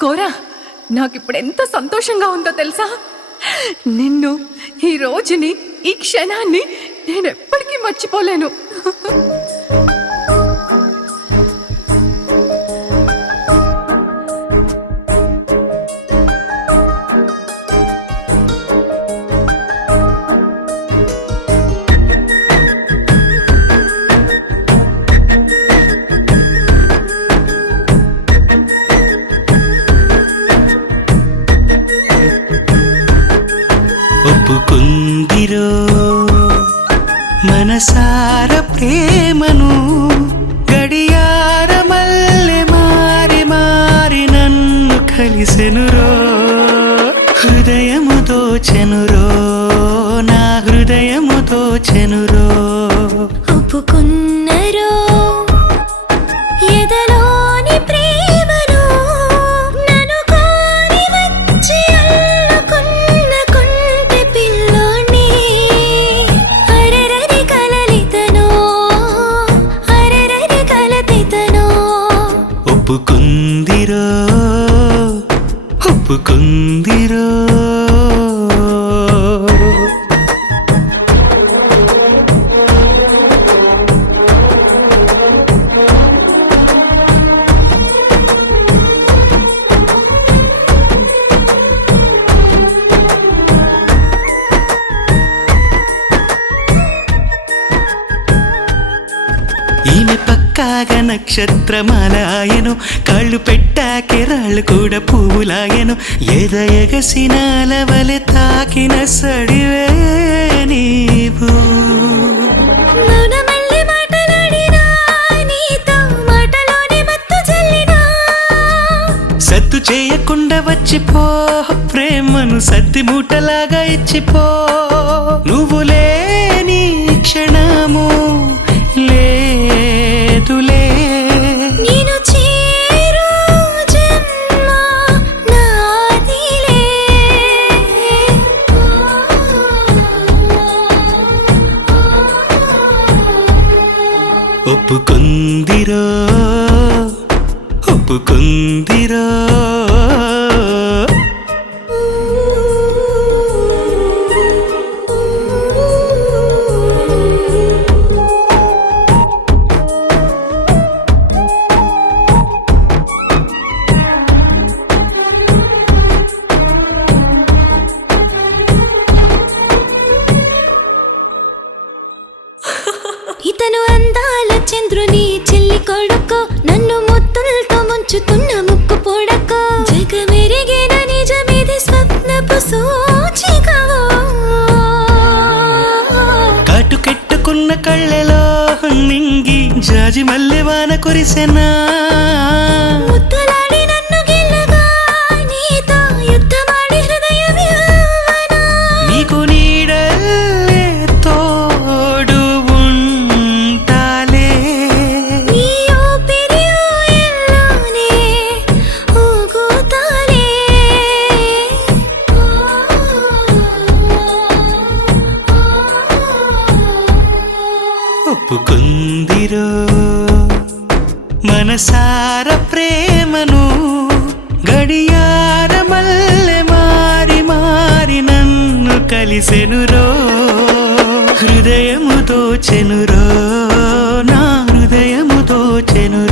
కోరా, నాకిప్పుడు ఎంత సంతోషంగా ఉందో తెలుసా? నిన్ను, ఈ రోజుని, ఈ క్షణాన్ని నేను ఎప్పటికీ మర్చిపోలేను. ఒప్పుకుందిరో మనసార ప్రేమను, గడియార మల్లె మారి మారి నన్ను కలిసెనురో. హృదయము దోచెనురో, నా హృదయము దోచెనురో. ఒప్పుకున్నరో ఎదలోని ప్రేమను, నన్ను కోరి వచ్చి అల్లుకున్న కొంటె పిల్లోని. అరెరరి కలలితనో, అరెరరి కలతితనో. ఒప్పుకుందిరో, ఒప్పుకుందిరో. ఈమె పక్కాగా నక్షత్రమాలాయను, కాళ్ళు పెట్టాకే రాళ్ళు కూడా పువ్వులాయను. ఎదయగసినాల వలె తాకిన సడివే నీవు. మౌనమల్లె మాటలాడినా, నీతో మాటలోనే మత్తు జల్లినా. సత్తు చేయకుండా వచ్చిపో, ప్రేమను సత్తి మూటలాగా ఇచ్చిపో. నువ్వు లేని క్షణము లేదులే. నేను చేరు జన్మ నాదిలే. ఒప్పుకుందిరో, ఒప్పుకుందిరో. ఇతను అందాల చంద్రుని చెల్లి కొడుకు, నన్ను ముత్తులతో ముంచుతున్న ముక్కు పొడకు. జగమెరిగిన నిజమిది స్వప్నపు సూచికవో. కాటుకెట్టుకున్న కళ్ళెలో నింగి జాజి మల్లె వాన కురిసెనా. ముద్దులాడి నన్ను గెల్లగా, నీతో యుద్ధమాడి హృదయం ఇవ్వనా. నీకు నీడల్లే తోడు ఉంటాలే. నీ ఊపిరి ఊయల్లోనే ఊగుతాలే. ఒప్పుకుందిరో మనసార ప్రేమను, గడియార మల్లె మారి మారి నన్ను కలిసెనురో. హృదయము దోచెనురో, నా హృదయము దోచెనురో.